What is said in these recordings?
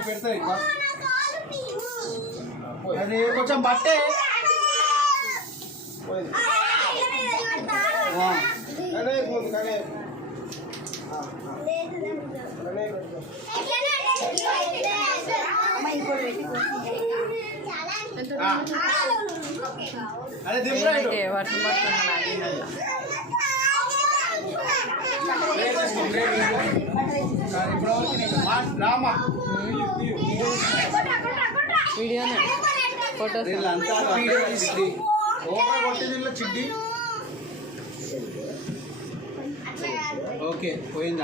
పెడతాయి అది కొంచెం బట్టే అదే దింపరాడు వర్షం రామా వీడియోనే ఫోటోస్ కొట్టింది చిడ్డి ఓకే పోయింది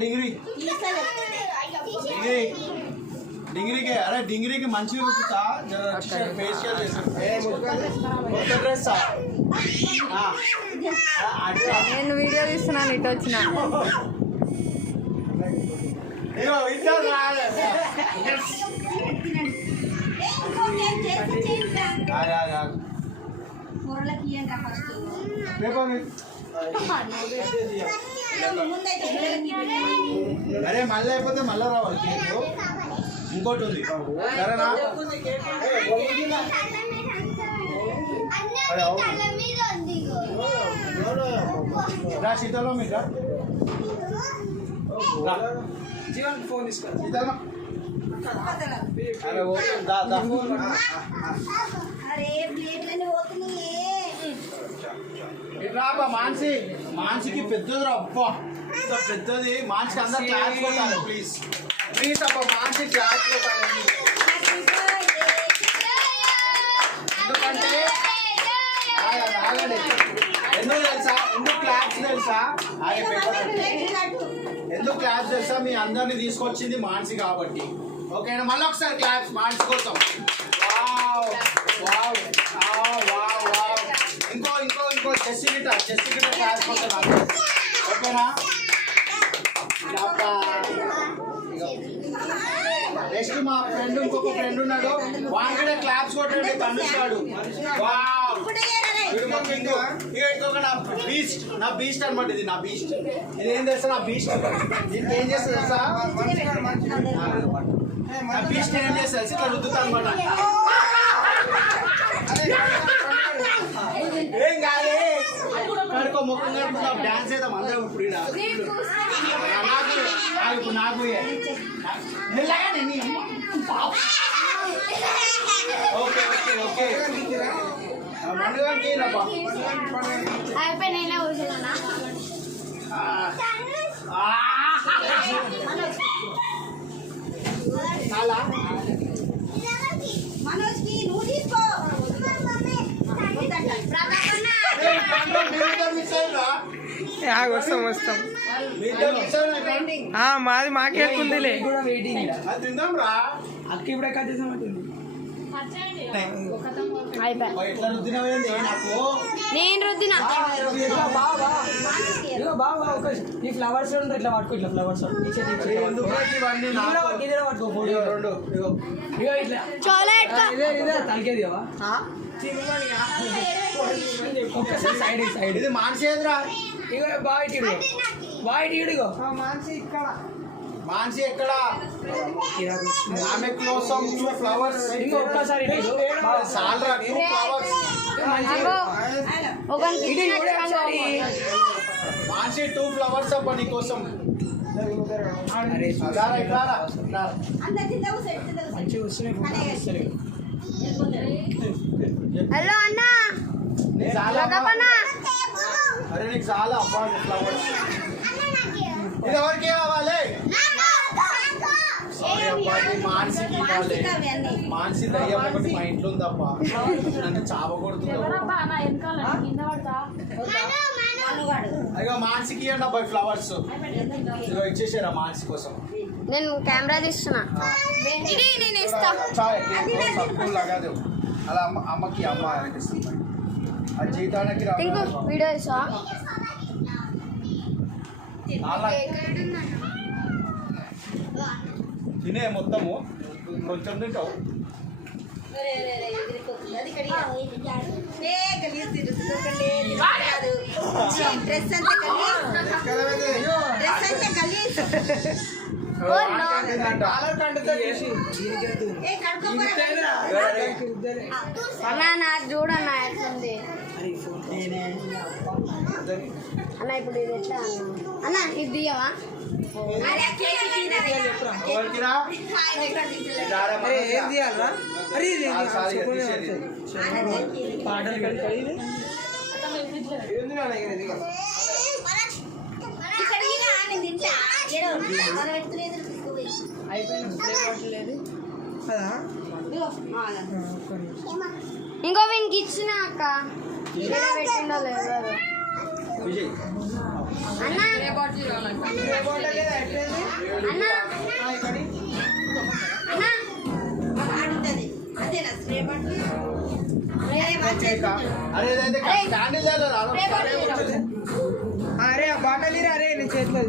డిగ్రీ డిగ్రీ డిగ్రీకి అరే డిగ్రీకి మంచిగా కుట్టుతా ఫేషియల్ డ్రెస్ నేను వీడియో తీస్తున్నాను ఇటు వచ్చిన అరే మళ్ళీ అయిపోతే మళ్ళీ రావాలి కేకు ఇంకోటి ఉంది సరేనా రా శీతలో మీకు జీవన్ ఫోన్ తీసుకో శీతలో అరే ఇట్లా మాన్సి మాన్సికి పెద్దది రా అబ్బా ఇంత పెద్దది మాన్సికి అందరు క్లాస్ కొట్టాలి ప్లీజ్ ప్లీజ్ అబ్బా మాన్సి క్లాస్ కొట్టాలి ఎందుకంటే ఎందుకు తెలుసా ఎందుకు క్లాప్స్ తెలుసా ఎందుకు క్లాప్స్ తెలుసా మీ అందరినీ తీసుకొచ్చింది మాన్సి కాబట్టి ఓకేనా మళ్ళీ ఒకసారి క్లాప్స్ మాన్సి కోసం ఇంకో ఇంకో ఇంకో చెస్ గిట క్లాప్స్ కోసం ఓకేనా నెక్స్ట్ మా ఫ్రెండ్ ఇంకొక ఫ్రెండ్ ఉన్నాడు వాడికి క్లాప్స్ కొట్టాడు తన్నుస్తాడు ఇంకొక నా బీస్ట్ అనమాట ఇది నా బీస్ట్ ఇది ఏం చేస్తా నా బీస్ట్ దీనికి ఏం చేస్తా తెలుసా నా బీస్ట్ ఏం చేస్తా ఇట్లా రుద్దుతా అనమాట ఏం కాదే కడుకో ముఖం కడుపుతా డాన్స్ చేద్దాం అందరం ఇప్పుడు ఇప్పుడు నాకు ఓకే ఓకే ఓకే మనోజ్కి నువ్వు తీసుకో వస్తాం వస్తాం మాది మాకేకుందిలే అక్క ఇప్పుడు ఎక్కడ నేను రుద్దిన ఈ ఫ్లవర్స్ ఇట్లా పట్టుకో ఇట్లా ఫ్లవర్స్ తలకేది ఒక్కసారి సైడ్ సైడ్ ఇది మాన్సేదిరా ఇగో బాయ్ ఇడిగో మాన్సి ఎక్కడ ఆమె కోసం ఫ్లవర్స్ ఒక్కసారి సాల్రా ఫ్లవర్స్ మాన్సి 2 ఫ్లవర్స్ అప్ప నీ కోసం హలో అన్న అరే నీకు చాలా అబ్బా ఫ్లవర్స్ ఇది ఎవరికి కావాలి మానసికి ఇవ్వాలి మానసి దయ్యం ఒకటి మా ఇంట్లో ఉందప్ప నన్ను చావ కొడుతుంది అయ్యో మానసికి ఇవ్వండి అబ్బాయి ఫ్లవర్స్ ఇదిగో ఇచ్చేసారా మానసి కోసం నేను కెమెరా తీస్తున్నా నేను ఇస్తా లాగాదు అలా అమ్మకి అమ్మ అది జీతానికి వీడియో ఇస్తా తినే మొత్తము కొంచెం తింటావు గలీజ్ అన్న నాకు చూడన్న ఎట్లుంది అన్న ఇప్పుడు ఇది ఎట్లా అన్న ఇది తీయవా ఎవరికిరా? దారా అరే ఏం మనసురా. తీయాలరా అరే ఇది ఆ, సారీ, తీసేది. పాటలు కడతాయి ఇది ఏంది నాన్న ఇది కదా ఇంకో వీనికి ఇచ్చిన అక్క ఏడ పెట్టిండో లేదు విజయ్. అన్న అన్న అరే ఇదైతే క్యాండిల్ లేదు రా. అరే ఆ బాటలు ఇరా అరే నీ చేతిలో